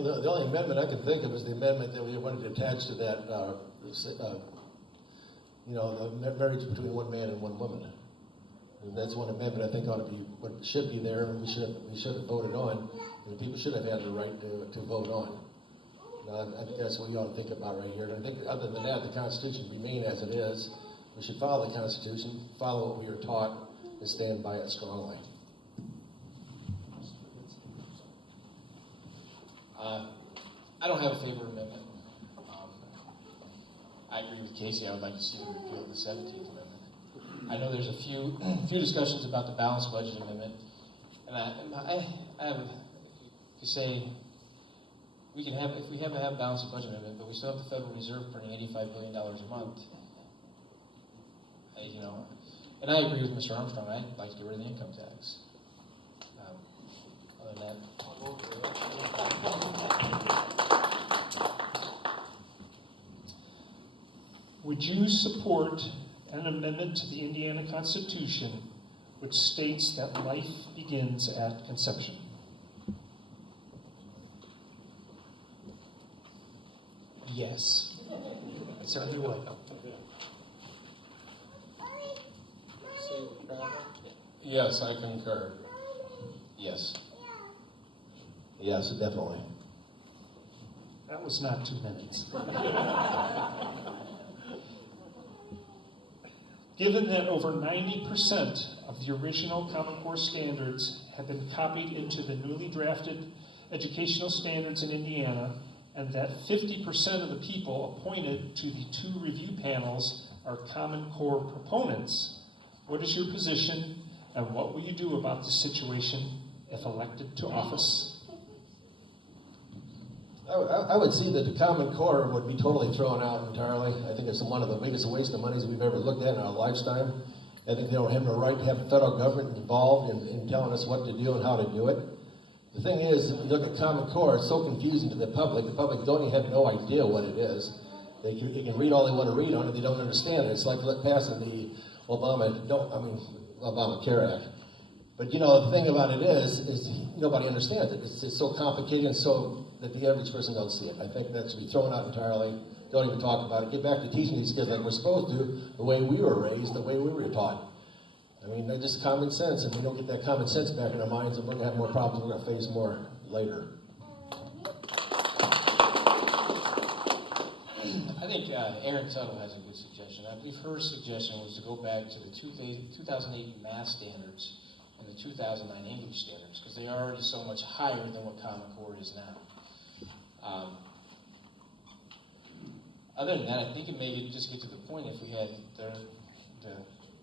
Well, the only amendment I can think of is the amendment that we wanted to attach to that, the marriage between one man and one woman. And that's one amendment I think ought to be, what should be there, and we should have voted on, and people should have had the right to vote on. I think that's what we ought to think about right here. And I think other than that, the Constitution remain as it is. We should follow the Constitution, follow what we are taught, and stand by it strongly. I don't have a favor amendment. I agree with Casey. I would like to see the repeal of the 17th Amendment. I know there's a few discussions about the balanced budget amendment, and I have to say we can have, if we have a balanced budget amendment, but we still have the Federal Reserve printing $85 billion a month. And I agree with Mr. Armstrong. I'd like to get rid of the income tax. Other than that. Would you support an amendment to the Indiana Constitution which states that life begins at conception? Yes. I certainly would. Yes, I concur. Yes. Yes, definitely. That was not 2 minutes. Given that over 90% of the original Common Core standards have been copied into the newly drafted educational standards in Indiana, and that 50% of the people appointed to the 2 review panels are Common Core proponents, what is your position, and what will you do about the situation if elected to office? I would see that the Common Core would be totally thrown out entirely. I think it's one of the biggest waste of monies we've ever looked at in our lifetime. I think they don't have the right to have the federal government involved in telling us what to do and how to do it. The thing is, if you look at Common Core, it's so confusing to the public. The public don't even have no idea what it is. They can read all they want to read on it. They don't understand it. It's like passing the Obamacare Act. But the thing about it is nobody understands it. It's so complicated and so that the average person don't see it. I think that should be thrown out entirely. Don't even talk about it. Get back to teaching these kids like we're supposed to, the way we were raised, the way we were taught. I mean, they're just common sense, and we don't get that common sense back in our minds, and we're going to have more problems we're going to face more later. I think Erin Tuttle has a good suggestion. I believe her suggestion was to go back to the 2008 math standards and the 2009 English standards, because they are already so much higher than what Common Core is now. Other than that, I think it may just get to the point if we had the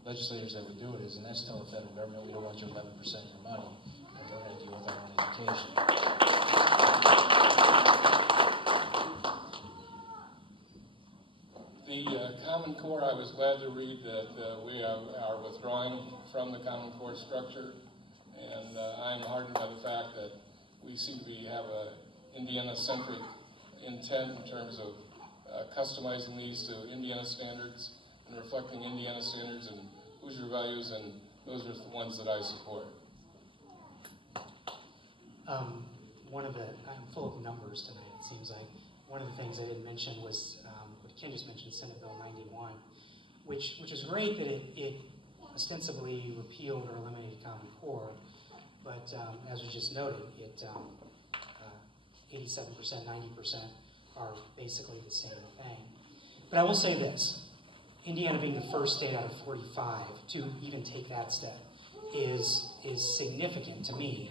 legislators that would do it is, and that's tell the federal government, we don't want your 11% of your money, and we're going to deal with our own education. The Common Core, I was glad to read that we are withdrawing from the Common Core structure, and I'm heartened by the fact that we seem to have a Indiana-centric intent in terms of customizing these to Indiana standards and reflecting Indiana standards and Hoosier values, and those are the ones that I support. I'm full of numbers tonight, it seems like. One of the things I didn't mention was what Ken just mentioned, Senate Bill 91, which is great that it ostensibly repealed or eliminated Common Core, but as was just noted, 87%, 90% are basically the same thing. But I will say this. Indiana being the first state out of 45 to even take that step is significant to me.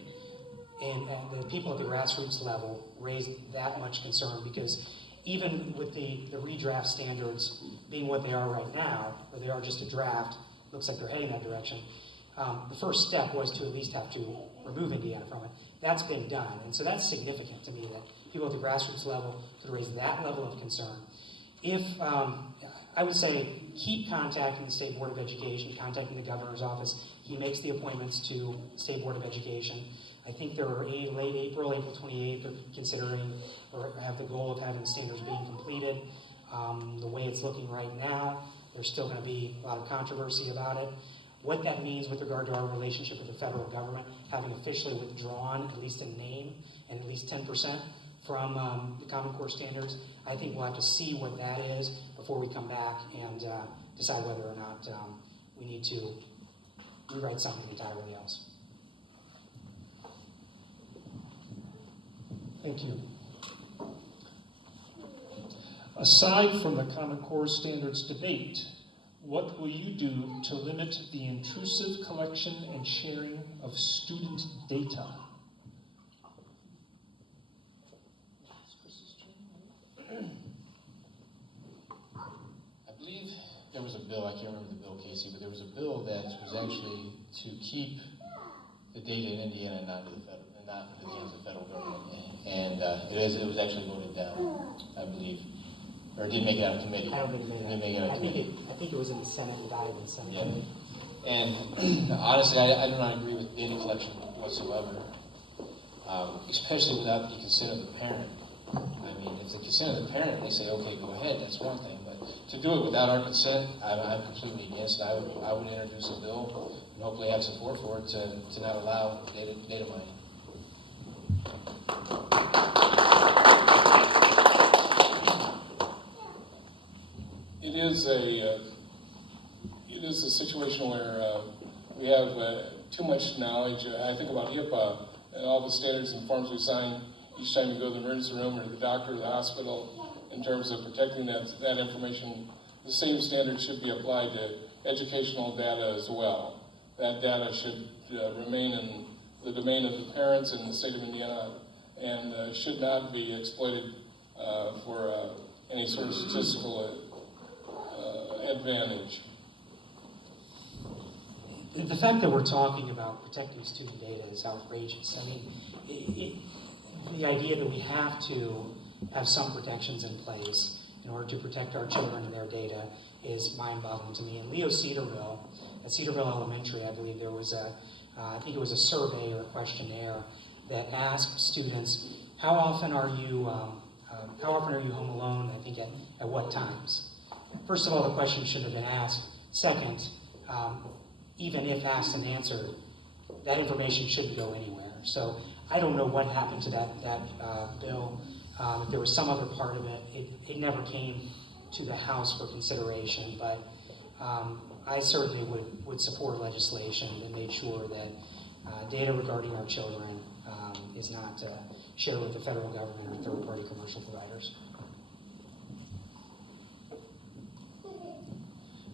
And the people at the grassroots level raised that much concern, because even with the redraft standards being what they are right now, or they are just a draft, looks like they're heading that direction, the first step was to at least have to remove Indiana from it. That's been done. And so that's significant to me that people at the grassroots level could raise that level of concern. If I would say keep contacting the State Board of Education, contacting the governor's office. He makes the appointments to the State Board of Education. I think they're late April 28th, they're considering or have the goal of having the standards being completed. The way it's looking right now, there's still going to be a lot of controversy about it. What that means with regard to our relationship with the federal government, having officially withdrawn at least in name and at least 10% from the Common Core standards. I think we'll have to see what that is before we come back and decide whether or not we need to rewrite something entirely else. Thank you. Aside from the Common Core standards debate, what will you do to limit the intrusive collection and sharing of student data? I believe there was a bill, I can't remember the bill, Casey, but there was a bill that was actually to keep the data in Indiana and not in the hands of the federal government. And it was actually voted down, I believe. Or it didn't make it out of committee. I don't think it made it. Didn't make it out of committee. I think it was in the Senate. It died in the Senate. Yeah. And honestly, I do not agree with data collection whatsoever, especially without the consent of the parent. I mean, if the consent of the parent, they say, okay, go ahead, that's one thing. But to do it without our consent, I'm completely against it. I would introduce a bill and hopefully have support for it to not allow data mining. It is a situation where we have too much knowledge. I think about HIPAA and all the standards and forms we sign each time you go to the emergency room or to the doctor or the hospital in terms of protecting that information. The same standards should be applied to educational data as well. That data should remain in the domain of the parents in the state of Indiana and should not be exploited for any sort of statistical advantage. The fact that we're talking about protecting student data is outrageous. I mean, the idea that we have to have some protections in place in order to protect our children and their data is mind-boggling to me. In Leo Cedarville, at Cedarville Elementary, I believe there was I think it was a survey or a questionnaire that asked students, how often are you home alone? I think at what times? First of all, the question shouldn't have been asked. Second, even if asked and answered, that information shouldn't go anywhere. So I don't know what happened to that bill. If there was some other part of it, it never came to the House for consideration. But I certainly would support legislation that made sure that data regarding our children is not shared with the federal government or third-party commercial providers.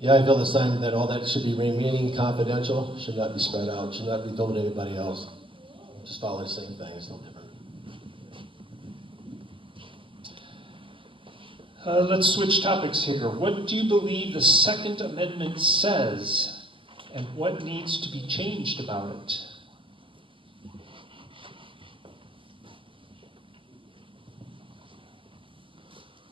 Yeah, I feel the same, that all that should be remaining confidential, should not be spread out, should not be told to anybody else. Just follow the same thing, it's no different. Let's switch topics here. What do you believe the Second Amendment says, and what needs to be changed about it?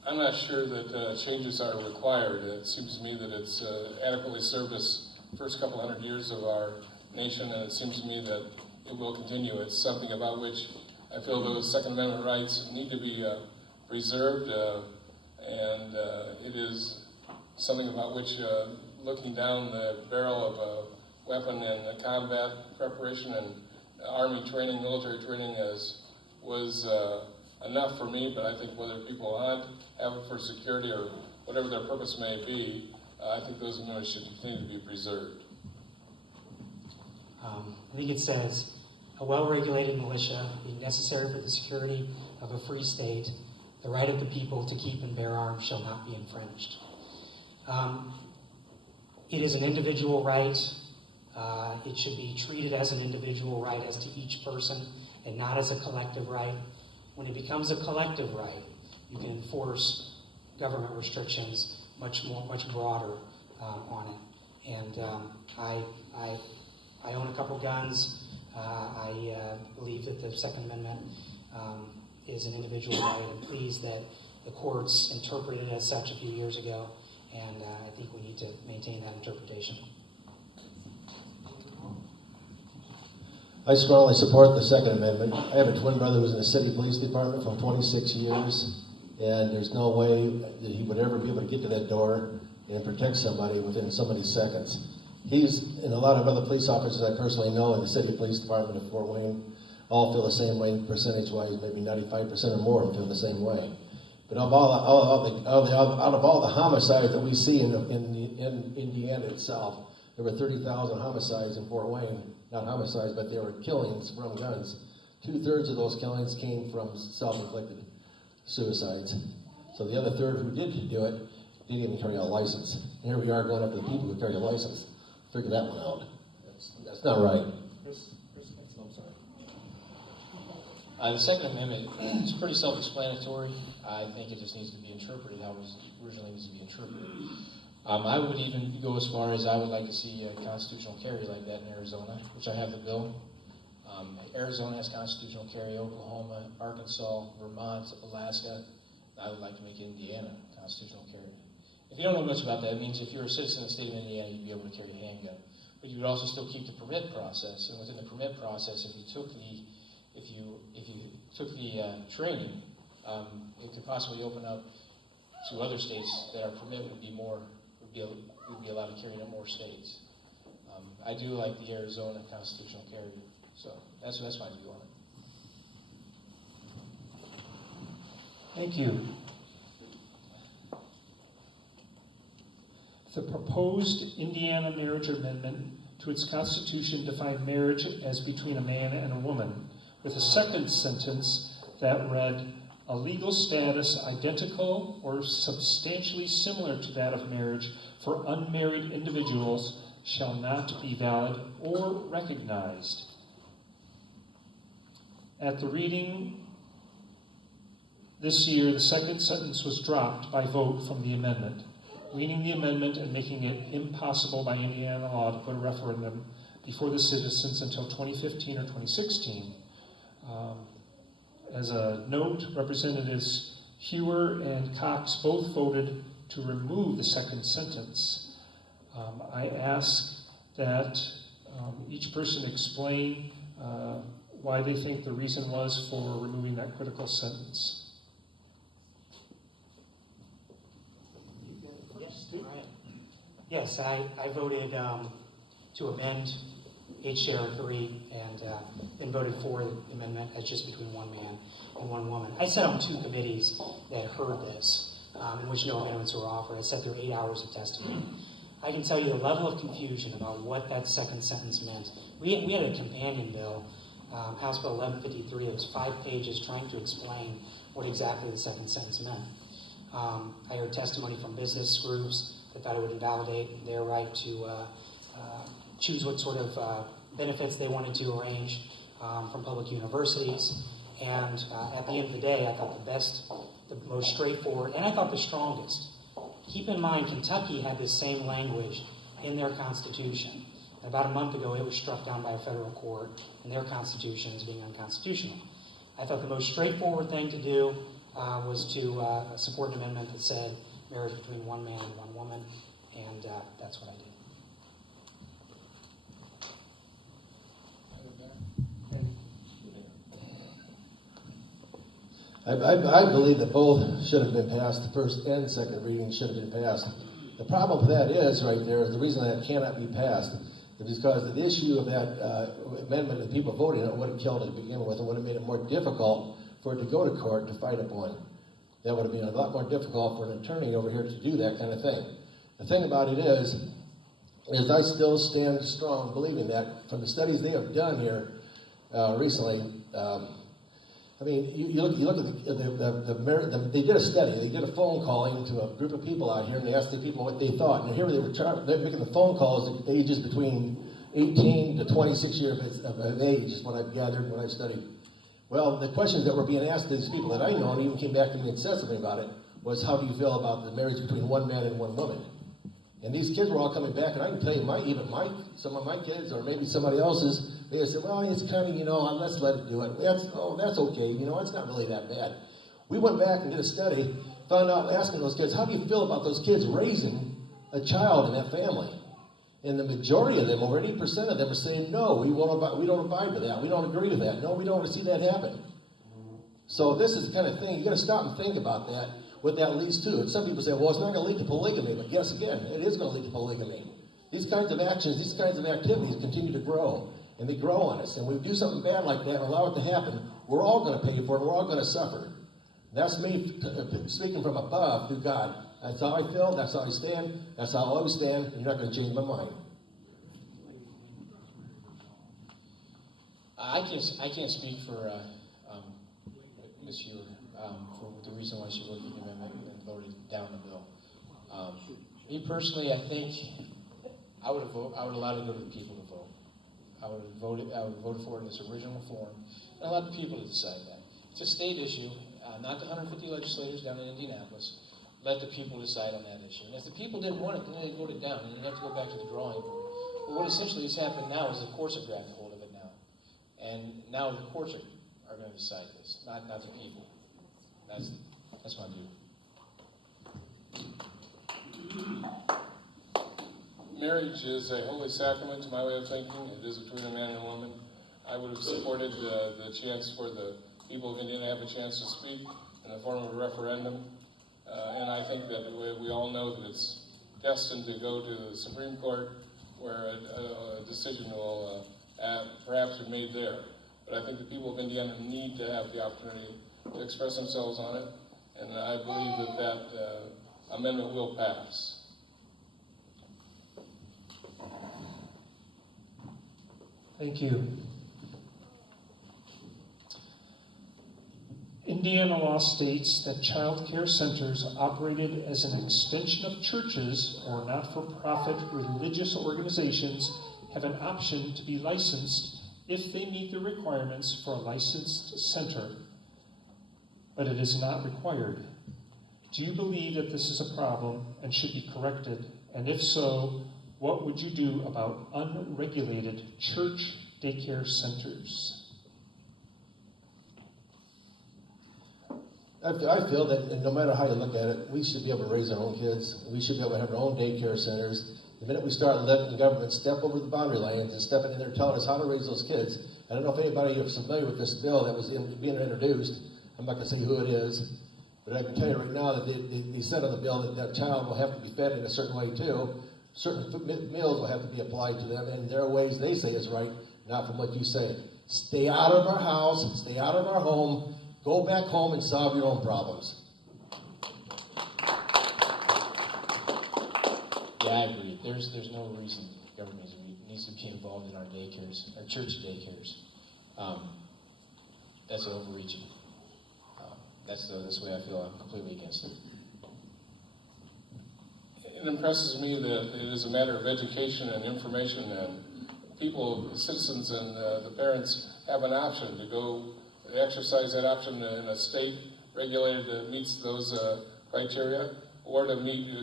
I'm not sure that changes are required. It seems to me that it's adequately served us first couple hundred years of our nation, and it seems to me that it will continue. It's something about which I feel those Second Amendment rights need to be preserved, and it is something about which looking down the barrel of a weapon in combat preparation and Army training, military training was enough for me, but I think whether people have it for security or whatever their purpose may be, I think those amendments should continue to be preserved. I think it says, a well-regulated militia being necessary for the security of a free state, the right of the people to keep and bear arms shall not be infringed. It is an individual right. It should be treated as an individual right as to each person and not as a collective right. When it becomes a collective right, you can enforce government restrictions much broader on it. And I own a couple guns. I believe that the Second Amendment is an individual right. I'm pleased that the courts interpreted it as such a few years ago, and I think we need to maintain that interpretation. I strongly support the Second Amendment. I have a twin brother who's in the city police department for 26 years, and there's no way that he would ever be able to get to that door and protect somebody within so many seconds. He's, and a lot of other police officers I personally know in the city police department of Fort Wayne, all feel the same way, percentage-wise, maybe 95% or more feel the same way. But out of all the homicides that we see in Indiana itself, there were 30,000 homicides in Fort Wayne. Not homicides, but they were killings from guns. 2/3 of those killings came from self-inflicted suicides. So the other third who did do it didn't even carry a license. Here we are going after the people who carry a license. Figure that one out. That's not right. The Second Amendment is pretty self-explanatory. I think it just needs to be interpreted how it originally needs to be interpreted. I would even go as far as I would like to see a constitutional carry like that in Arizona, which I have the bill. Arizona has constitutional carry, Oklahoma, Arkansas, Vermont, Alaska. I would like to make Indiana constitutional carry. If you don't know much about that, it means if you're a citizen of the state of Indiana, you'd be able to carry a handgun. But you would also still keep the permit process, and within the permit process, if you took the training, it could possibly open up to other states that our permit would be allowed to carry in more states. I do like the Arizona constitutional carry, so that's my view on it. Thank you. The proposed Indiana marriage amendment to its constitution defined marriage as between a man and a woman, with a second sentence that read, "A legal status identical or substantially similar to that of marriage for unmarried individuals shall not be valid or recognized." At the reading this year, the second sentence was dropped by vote from the amendment, weaning the amendment and making it impossible by Indiana law to put a referendum before the citizens until 2015 or 2016. As a note, Representatives Hewer and Cox both voted to remove the second sentence. I ask that each person explain why they think the reason was for removing that critical sentence. Yes, I voted to amend H.R. 3 and voted for the amendment as just between one man and one woman. I sat on 2 committees that heard this, in which no amendments were offered. I sat through 8 hours of testimony. I can tell you the level of confusion about what that second sentence meant. We had a companion bill, House Bill 1153, that was 5 pages trying to explain what exactly the second sentence meant. I heard testimony from business groups that thought it would invalidate their right to choose what sort of benefits they wanted to arrange from public universities. And at the end of the day, I thought the best, the most straightforward, and I thought the strongest. Keep in mind, Kentucky had this same language in their constitution. And about a month ago, it was struck down by a federal court, and their constitution is being unconstitutional. I thought the most straightforward thing to do was to support an amendment that said marriage between one man and one woman, and that's what I did. I believe that both should have been passed. The first and second reading should have been passed. The problem with that is, right there, the reason that cannot be passed is because the issue of that amendment that people voted on would have killed it to begin with and would have made it more difficult for it to go to court to fight upon. That would have been a lot more difficult for an attorney over here to do that kind of thing. The thing about it is I still stand strong believing that from the studies they have done here recently, I mean, you look at they did a study. They did a phone calling to a group of people out here, and they asked the people what they thought. And here they were they're making the phone calls at ages between 18 to 26 years of age, is what I've gathered when I've studied. Well, the questions that were being asked to these people that I know, and even came back to me incessantly about it, was how do you feel about the marriage between one man and one woman? And these kids were all coming back, and I can tell you, some of my kids, or maybe somebody else's, they said, well, it's coming, let's let it do it. That's okay, it's not really that bad. We went back and did a study, found out, asking those kids, how do you feel about those kids raising a child in that family? And the majority of them, over 80% of them, are saying, no, we don't abide with that. We don't agree with that. No, we don't want to see that happen. So this is the kind of thing, you got to stop and think about that, what that leads to. And some people say, well, it's not going to lead to polygamy. But yes, again, it is going to lead to polygamy. These kinds of actions, these kinds of activities continue to grow. and they grow on us. And when we do something bad like that and allow it to happen, we're all going to pay for it, we're all going to suffer. That's me speaking from above through God. That's how I feel, that's how I stand, that's how I'll always stand, and you're not going to change my mind. I can't speak for Ms. Hewer for the reason why she voted for the amendment and voted down the bill. Me personally, I think I would allow it to go to the people to vote. I would vote for it in its original form and allow the people to decide that. It's a state issue, not the 150 legislators down in Indianapolis. Let the people decide on that issue. And if the people didn't want it, then they vote it down, and you have to go back to the drawing board. But what essentially has happened now is the courts have grabbed hold of it now. And now the courts are going to decide this, not the people. That's my view. Marriage is a holy sacrament, to my way of thinking. It is between a man and a woman. I would have supported the chance for the people of Indiana to have a chance to speak in the form of a referendum. And I think that we all know that it's destined to go to the Supreme Court, where a decision will perhaps be made there. But I think the people of Indiana need to have the opportunity to express themselves on it, and I believe that amendment will pass. Thank you. Indiana law states that child care centers operated as an extension of churches or not-for-profit religious organizations have an option to be licensed if they meet the requirements for a licensed center, but it is not required. Do you believe that this is a problem and should be corrected? And if so, what would you do about unregulated church daycare centers? I feel that no matter how you look at it, we should be able to raise our own kids. We should be able to have our own daycare centers. The minute we start letting the government step over the boundary lines and stepping in there telling us how to raise those kids, I don't know if anybody is familiar with this bill that was being introduced. I'm not going to say who it is, but I can tell you right now that they said on the bill that that child will have to be fed in a certain way too. Certain meals will have to be applied to them, and their ways they say is right, not from what you say. Stay out of our house, stay out of our home, go back home and solve your own problems. Yeah, I agree. There's no reason government needs to be involved in our daycares, our church daycares. That's overreaching. That's the way I feel. I'm completely against it. It impresses me that it is a matter of education and information, and people, citizens and the parents have an option to go exercise that option in a state regulated that meets those criteria, or to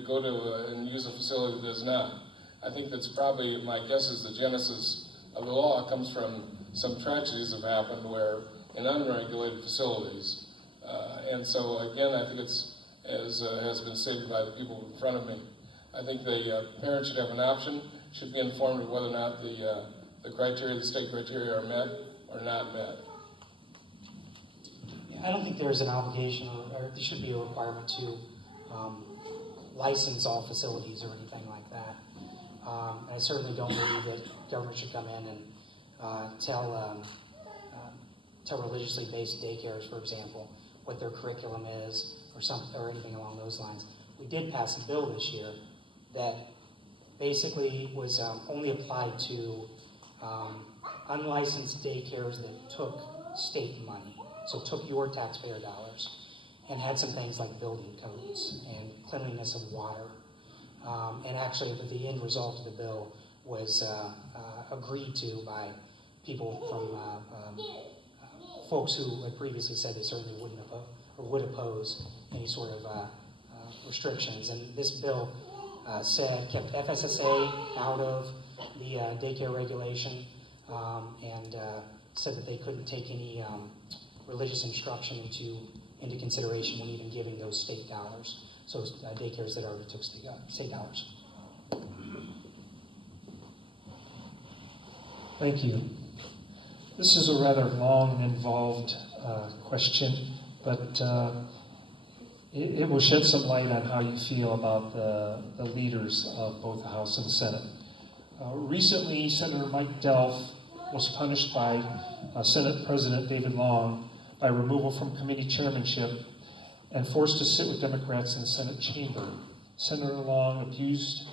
go to and use a facility that does not. I think that's probably, my guess is the genesis of the law comes from some tragedies that have happened where in unregulated facilities. And so again, I think it's, as has been stated by the people in front of me, I think the parents should have an option, should be informed of whether or not the criteria, the state criteria are met or not met. I don't think there's an obligation or there should be a requirement to license all facilities or anything like that. I certainly don't believe that government should come in and tell religiously based daycares, for example, what their curriculum is or anything along those lines. We did pass a bill this year that basically was only applied to unlicensed daycares that took state money, so took your taxpayer dollars, and had some things like building codes and cleanliness of water. And actually, the end result of the bill was agreed to by people from folks who had previously said they certainly wouldn't would oppose any sort of restrictions. And this bill kept FSSA out of the daycare regulation and said that they couldn't take any religious instruction into consideration when even giving those state dollars. So daycares that already took state dollars. Thank you. This is a rather long and involved question, but it will shed some light on how you feel about the leaders of both the House and the Senate. Recently, Senator Mike Delph was punished by Senate President David Long by removal from committee chairmanship and forced to sit with Democrats in the Senate chamber. Senator Long abused,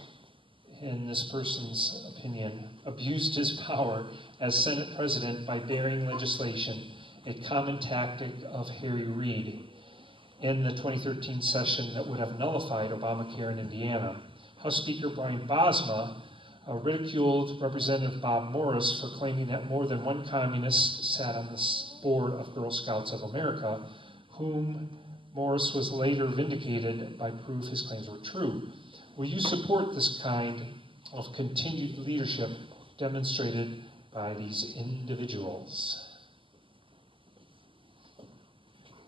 in this person's opinion, abused his power as Senate President by burying legislation, a common tactic of Harry Reid, in the 2013 session that would have nullified Obamacare in Indiana. House Speaker Brian Bosma ridiculed Representative Bob Morris for claiming that more than one communist sat on the board of Girl Scouts of America, whom Morris was later vindicated by proof his claims were true. Will you support this kind of continued leadership demonstrated by these individuals?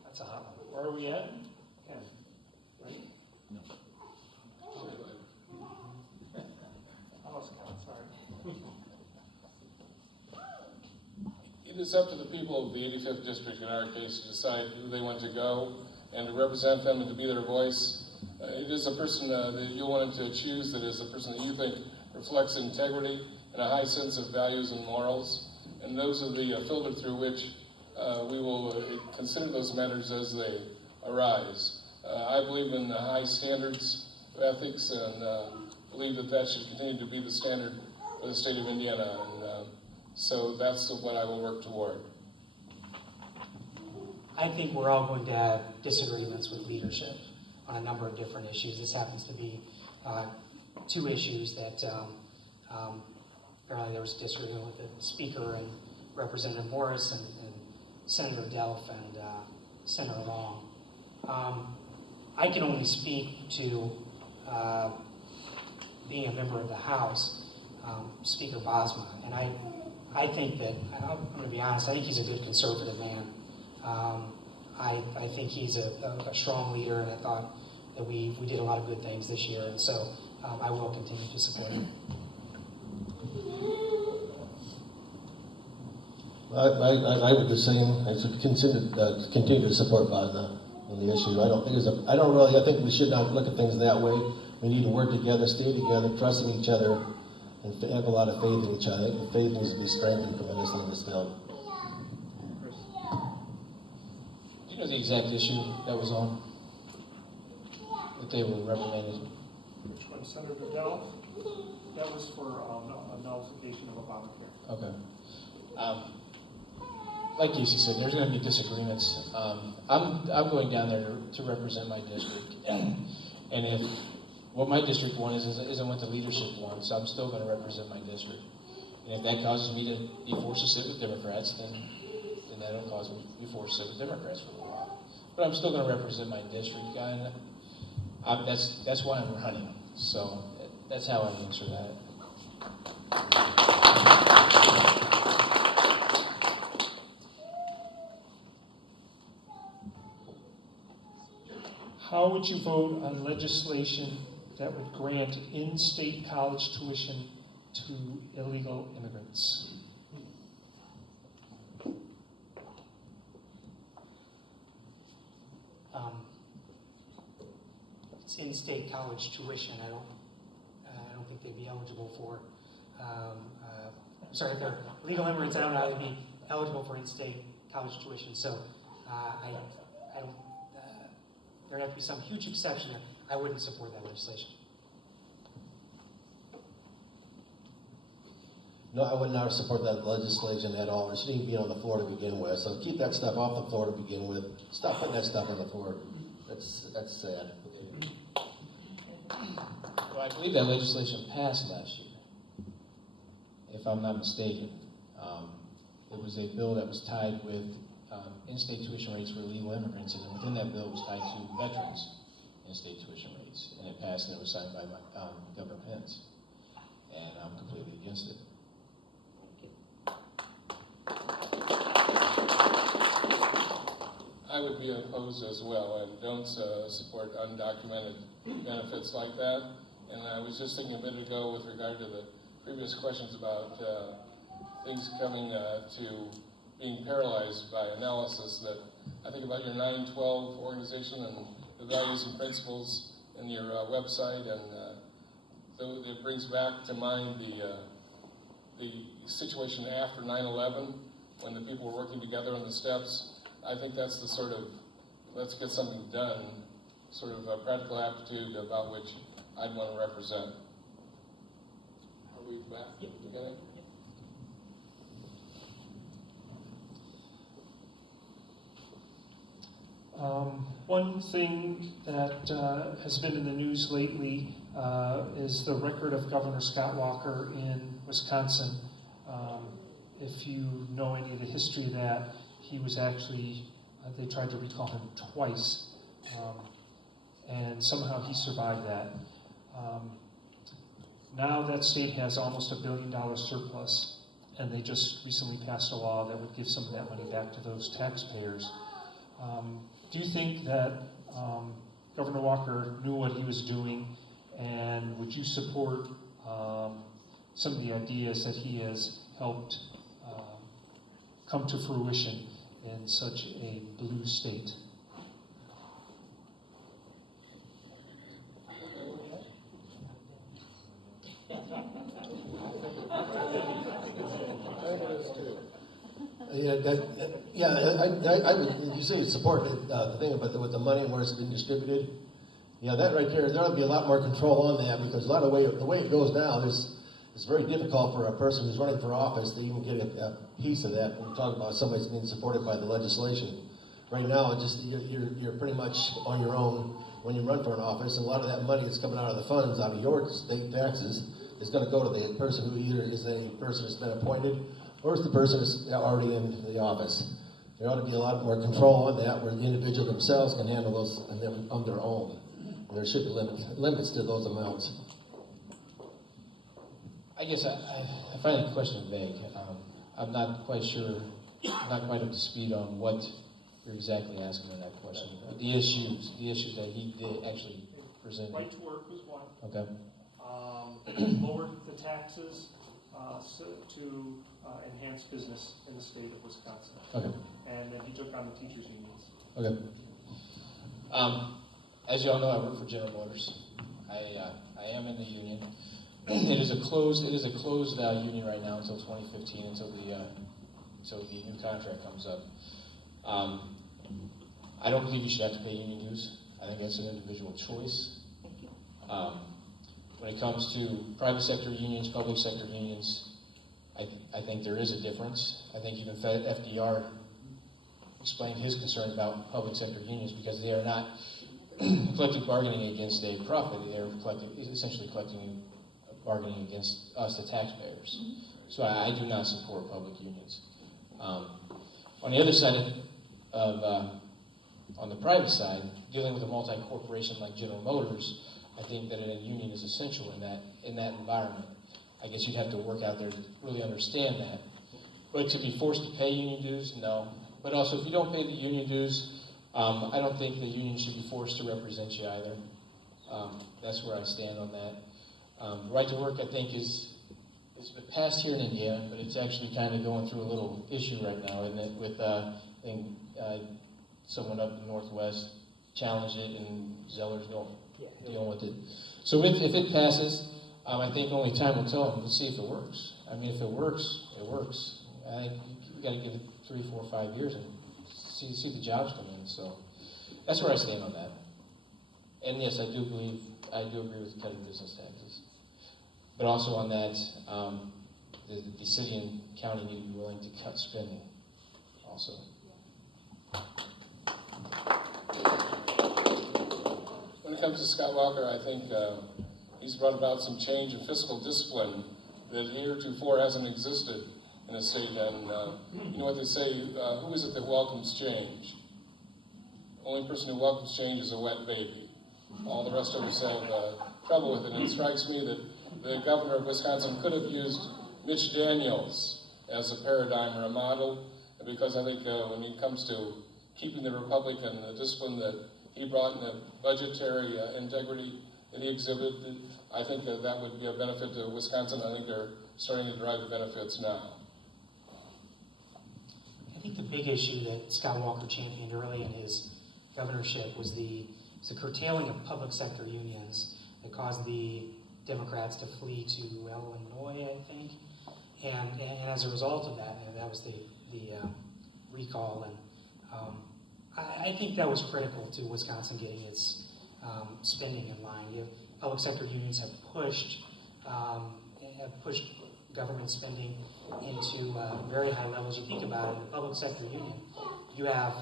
That's a hot one. Where are we at? Ken, right? No. Oh, Scott, sorry. It is up to the people of the 85th District, in our case, to decide who they want to go and to represent them and to be their voice. It is a person that you wanted to choose that is a person that you think reflects integrity and a high sense of values and morals. And those are the filter through which we will consider those matters as they arise. I believe in the high standards of ethics and believe that that should continue to be the standard for the state of Indiana. And so that's what I will work toward. I think we're all going to have disagreements with leadership on a number of different issues. This happens to be two issues that apparently there was disagreement with the Speaker and Representative Morris and Senator Delph and Senator Long. I can only speak to being a member of the House, Speaker Bosma, and I think that, I'm going to be honest, I think he's a good conservative man. I think he's a strong leader, and I thought that we did a lot of good things this year, and so I will continue to support him. I would the same. I should continue to support Bosma on the issue. I think we should not look at things that way. We need to work together, stay together, trust in each other, and have a lot of faith in each other. I think the faith needs to be strengthened tremendously in this town. Do you know the exact issue that was on? That they were reprimanded? Which one, Senator Delph? That was for a nullification of Obamacare. Okay. Like Casey said, there's going to be disagreements. I'm going down there to represent my district, and if what my district wants isn't what the leadership wants, I'm still going to represent my district. And if that causes me to be forced to sit with Democrats, then that'll cause me to be forced to sit with Democrats for a while. But I'm still going to represent my district, and that's why I'm running. So that's how I answer that. How would you vote on legislation that would grant in-state college tuition to illegal immigrants? It's in-state college tuition. I don't think they'd be eligible for. If they're legal immigrants, I don't know how they'd be eligible for in-state college tuition. So I don't. There'd have to be some huge exception. I wouldn't support that legislation. No, I would not support that legislation at all. It shouldn't even be on the floor to begin with. So keep that stuff off the floor to begin with. Stop putting that stuff on the floor. That's sad. Well, I believe that legislation passed last year, if I'm not mistaken. It was a bill that was tied with in-state tuition rates for illegal immigrants, and within that bill was tied to veterans in-state tuition rates, and it passed and it was signed by Governor Pence, and I'm completely against it. I would be opposed as well, and don't support undocumented benefits like that. And I was just thinking a minute ago with regard to the previous questions about things coming to being paralyzed by analysis, that I think about your 912 organization and the values and principles in your website, and it brings back to mind the situation after 9/11, when the people were working together on the steps. I think that's the sort of, let's get something done, sort of a practical aptitude about which I'd want to represent. Are we back? Okay. One thing that has been in the news lately is the record of Governor Scott Walker in Wisconsin. If you know any of the history of that, he was actually, they tried to recall him twice, and somehow he survived that. Now that state has almost $1 billion surplus, and they just recently passed a law that would give some of that money back to those taxpayers. Do you think that Governor Walker knew what he was doing, and would you support some of the ideas that he has helped come to fruition in such a blue state? I would. You say you support the thing about with the money and where it's been distributed. Yeah, that right there ought to be a lot more control on that, because a lot of the way it goes now, it's very difficult for a person who's running for office to even get a piece of that. When you talk about somebody's being supported by the legislation, right now it just you're pretty much on your own when you run for an office, and a lot of that money that's coming out of the funds, out of your state taxes, is going to go to the person who either is a person that's been appointed or is the person that's already in the office. There ought to be a lot more control on that, where the individual themselves can handle those on their own. And there should be limits to those amounts. I guess I find the question vague. I'm not quite sure, I'm not quite up to speed on what you're exactly asking in that question. The issues that he did actually present. Right to work was one. Okay. Lowered the taxes to enhance business in the state of Wisconsin. Okay. And then he took on the teachers' unions. Okay. As you all know, I work for General Motors. I am in the union. It is a closed union right now until 2015, until the new contract comes up. I don't believe you should have to pay union dues. I think that's an individual choice. When it comes to private sector unions, public sector unions, I think there is a difference. I think even FDR explained his concern about public sector unions, because they are not collective bargaining against a profit. They are essentially bargaining against us, the taxpayers. So I do not support public unions. On the other side on the private side, dealing with a multi-corporation like General Motors, I think that a union is essential in that environment. I guess you'd have to work out there to really understand that. But to be forced to pay union dues, no. But also, if you don't pay the union dues, I don't think the union should be forced to represent you either. That's where I stand on that. Right to work, I think, it's been passed here in Indiana, but it's actually kind of going through a little issue right now, isn't it? With someone up in the Northwest challenged it, and Zeller's dealing with it. So if it passes, I think only time will tell. Let's see if it works. I mean, if it works, it works. I think we got to give it 3, 4, 5 years and see the jobs come in. So that's where I stand on that. And yes, I do agree with cutting business taxes. But also on that, the city and county need to be willing to cut spending also. When it comes to Scott Walker, I think he's brought about some change in fiscal discipline that heretofore hasn't existed in a state. And you know what they say, who is it that welcomes change? The only person who welcomes change is a wet baby. All the rest of us have trouble with it. And it strikes me that the governor of Wisconsin could have used Mitch Daniels as a paradigm or a model, because I think when it comes to keeping the republic and the discipline that he brought and the budgetary integrity that he exhibited, I think that would be a benefit to Wisconsin. I think they're starting to derive the benefits now. I think the big issue that Scott Walker championed early in his governorship was the curtailing of public sector unions that caused the Democrats to flee to Illinois, I think. And as a result of that, that was the recall, and I think that was critical to Wisconsin getting its spending in line. Public sector unions have pushed government spending into very high levels. You think about it, in a public sector union, you have